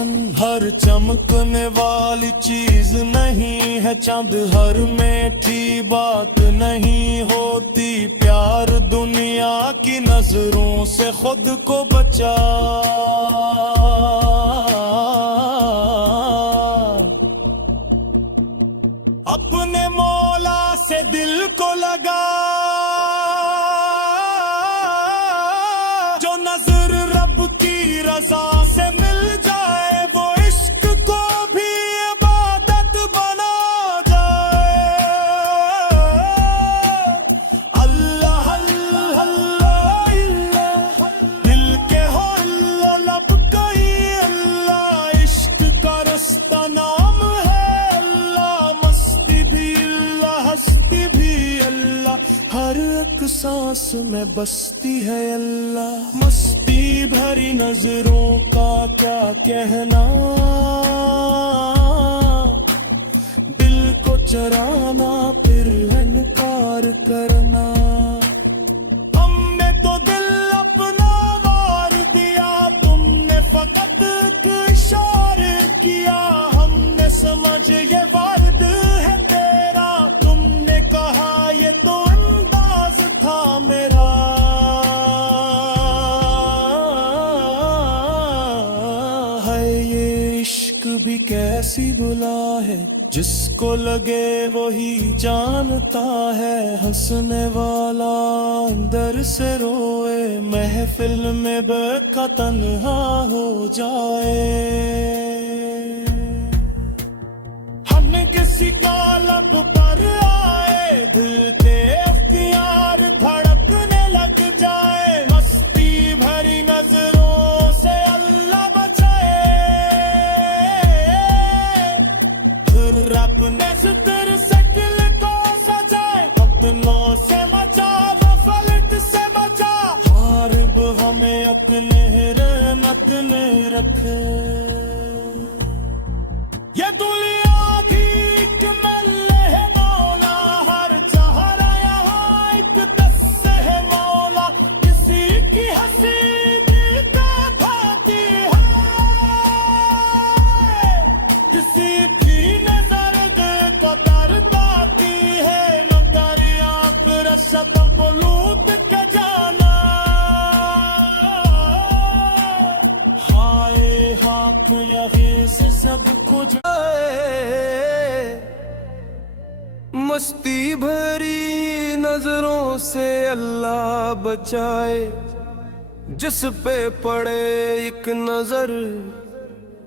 रोशन, हर चमकने वाली चीज नहीं है चांद, हर मीठी बात नहीं होती प्यार, दुनिया की नजरों से खुद को बचा। अपने मौला से दिल को लगा, जो नजर रब की रजा से मिल जाए, वो इश्क को भी इबादत बना जाए। अल्लाह अल्लाह अल्लाह, दिल के हो अल्लाह, लब कही अल्लाह, इश्क का रास्ता नाम है अल्लाह, मस्ती भी अल्लाह, हस्ती भी अल्लाह, हर एक सांस में बसती है अल्लाह। मस्ती भरी नजरों का क्या कहना, दिल को चराना फिर इनकार करना। हमने तो दिल अपना वार दिया, तुमने फकत एक इशारा किया, हमने समझ ये वार्द है तेरा, तुमने कहा ये तो अंदाज था मेरा। है ये इश्क भी कैसी बुला है, जिसको लगे वही जानता है, हंसने वाला अंदर से रोए, महफिल में बैठा तन्हा हो जाए। हम किसी का लब पर आए, दिल के अख्तियार धड़कने लग जाए, मस्ती भरी नजरों से अल्लाह बचाए। फिर अपने सितर शक्ल को सजाए, अपनों से मचा वो फलक से बचा, हारब हमें अपने रहमत में रखे। ये दुनिया की एक मल्ले है मौला, हर चेहरा यहाँ एक दस्से है मौला, किसी की हंसी दिल का भाती है, किसी की नजर दिल को दर्दाती है, मगर आखिर सबब लूट के जाना। हाय हाथ यही से सब कुछ मस्ती भरी नजरों से अल्लाह बचाए, जिस पे पड़े एक नजर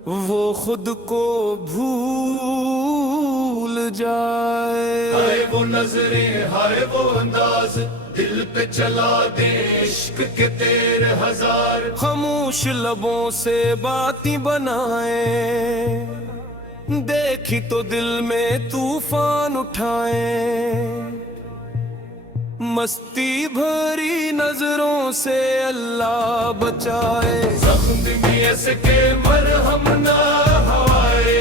वो खुद को भूल जाए। हाय वो नजरें, हाय वो अंदाज, दिल पे चला दे इश्क के तेरे हजार, खामोश लबों से बातें बनाए, देखी तो दिल में तूफान उठाए। मस्ती भरी नजरों से अल्लाह बचाए, जख्म में ऐसे के मरहम ना हवाए।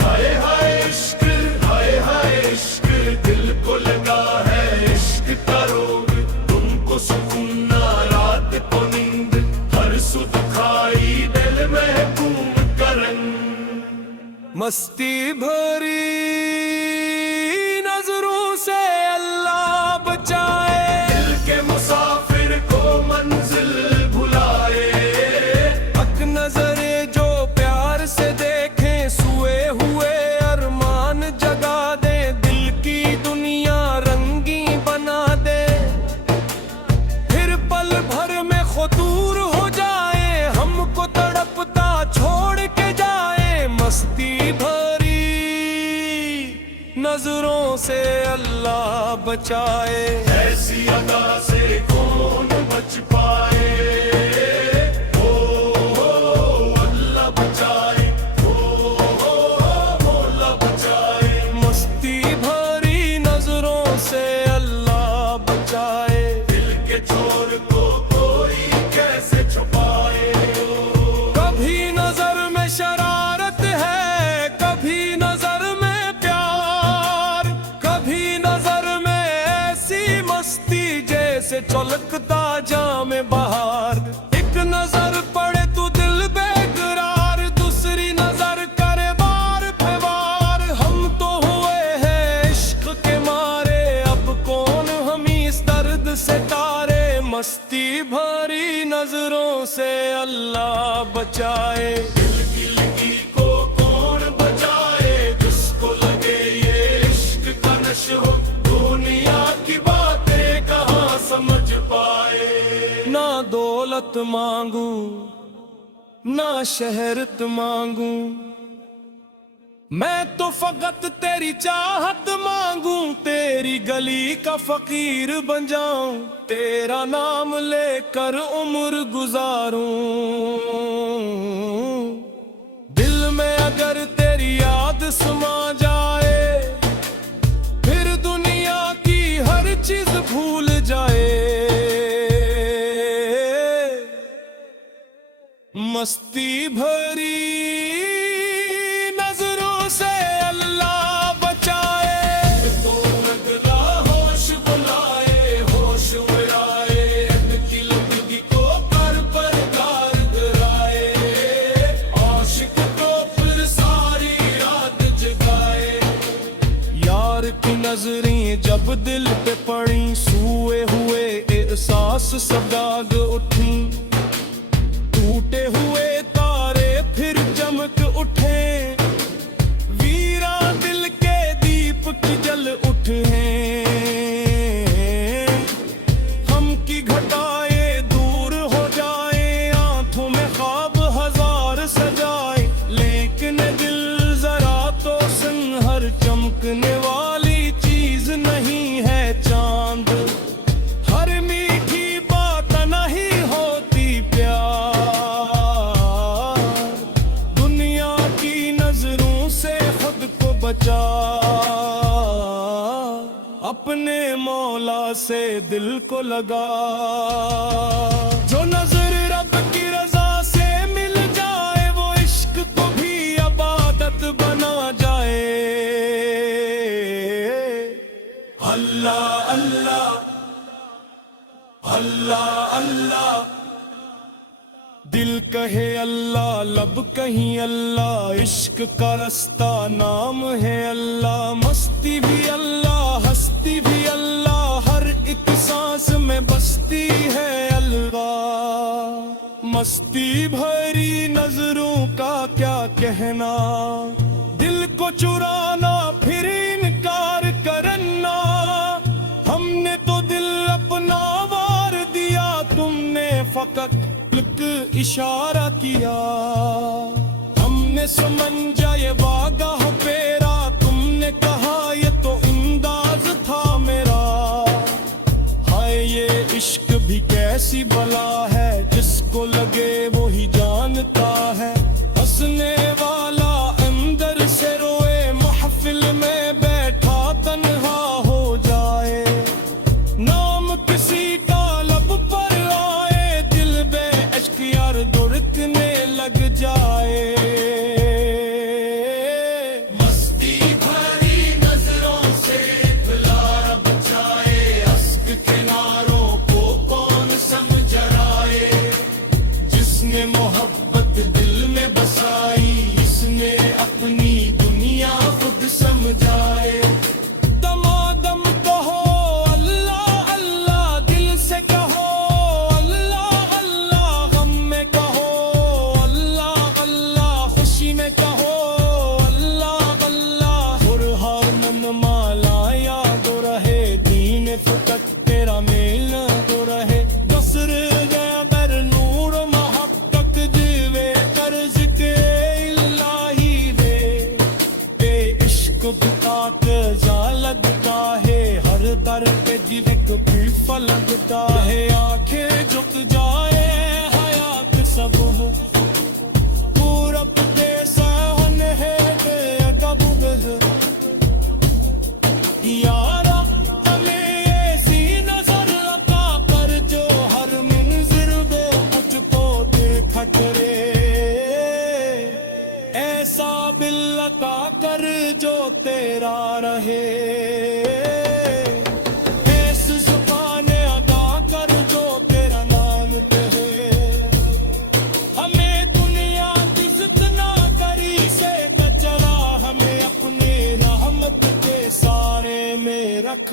हाय हाय इश्क, हाय हाय इश्क, दिल को लगा है इश्क का रोग, तुमको सुकून ना रात को नींद, हर सुध खाई दिल महबूब का रंग। मस्ती भरी नजरों से अल्लाह बचाए, दिल के मुसाफिर को मंजिल भुलाए। हक नजरे जो प्यार से देखें, सोए हुए अरमान जगा दे, दिल की दुनिया रंगी बना दे, फिर पल भर में खुतूर हो जाए, हमको तड़पता छोड़ के जाए। मस्ती भरी नजरों से अल्लाह बचाए, ऐसी अदा से कौन बच पाए। ओ अल्लाह बचाए, ओ मौला बचाए। मस्ती भरी नजरों से अल्लाह बचाए, दिल के चोर को कोई कैसे छुपाए। कभी नजर में शरारत है, कभी नजर में प्यार, कभी नजर में ऐसी मस्ती जैसे चलकता जाम बहार। एक नजर पड़े तो दिल बेकरार, सितारे मस्ती भरी नजरों से अल्लाह बचाए। दिल की लगी को कौन बचाए, जिसको लगे ये इश्क का नशा हो, दुनिया की बातें कहाँ समझ पाए। ना दौलत मांगू ना शहरत मांगू, मैं तो फकत तेरी चाहत मांगू। तेरी गली का फकीर बन जाऊं, तेरा नाम लेकर उम्र गुजारूं। दिल में अगर तेरी याद समा जाए, फिर दुनिया की हर चीज भूल जाए। मस्ती भरी नजरों से अल्लाह बचाए। तो लगदा होश बुलाए, होश में आए, की लगी को कर कार कराए। आशिक को फिर सारी रात जगाए। यार की नजरें जब दिल पे पड़ी, सूए हुए एहसास सब दाग उठी। टूटे हुए तारे फिर चमक उठे, वीरा दिल के दीप की जल उठे। हम की घटाए दूर हो जाए, आंखों में ख्वाब हजार सजाए, लेकिन दिल जरा तो सुन, हर चमकने वाली चीज नहीं है चांद। हर मीठी बात नहीं होती प्यार। दुनिया की नजरों से खुद को बचा, अपने मौला से दिल को लगा। जो नजर रब की रजा से मिल जाए, वो इश्क को भी इबादत बना जाए। अल्लाह अल्लाह अल्लाह अल्लाह, दिल कहे अल्लाह, लब कहीं अल्लाह, इश्क का रास्ता नाम है अल्लाह। मस्ती भी अल्लाह, हस्ती भी अल्लाह, हर एक सांस में बसती है अल्लाह। मस्ती भरी नजरों का क्या कहना, दिल को चुराना फिर इनकार करना। हमने तो दिल अपना वार दिया, तुमने फकत इशारा किया। हमने समझा ये वादा पेरा, तुमने कहा ये तो इंदाज था मेरा। हाय ये इश्क भी कैसी बला है, जिसको लगे वो ही जानता है। हंसने वाला अंदर से रोए, महफिल में बैठा तन्हा हो जाए। नाम किसी का लब पर आए, दिल बे इश्क यार दुड़कने लग जाए। मस्ती भरी नजरों से दिलार बचाए, अश्क किनारों को कौन समझाए। जिसने मोहब्बत दिल में बसाई, इसने अपनी दुनिया खुद समझाए। दमादम कहो अल्लाह अल्लाह, दिल से कहो अल्लाह अल्लाह। गम में कहो अल्लाह अल्लाह, खुशी में कहो अल्लाह अल्लाह। हर मन माला याद रहे, दीन फकत तेरा मेल तो रहे। बसर गया बर नूर महक्कक जीवे, कर्ज के इलाही दे। ए इश्क बिता के जा लगता है, हर दर पे जिवे कभी लगता है। आंखें झुक जाए हयात सब हो, पूरब के सहन है कबूल। यारा हमें ऐसी नजर लगा कर, जो हर मंजिल में मुझको देखा करे। ऐसा बिल लगा कर जो तेरा रहे, ऐसी जुबान अदा कर जो तेरा नाम कहे। हमें दुनिया की जितना करी से बचला, हमें अपनी रहमत के सारे में रख।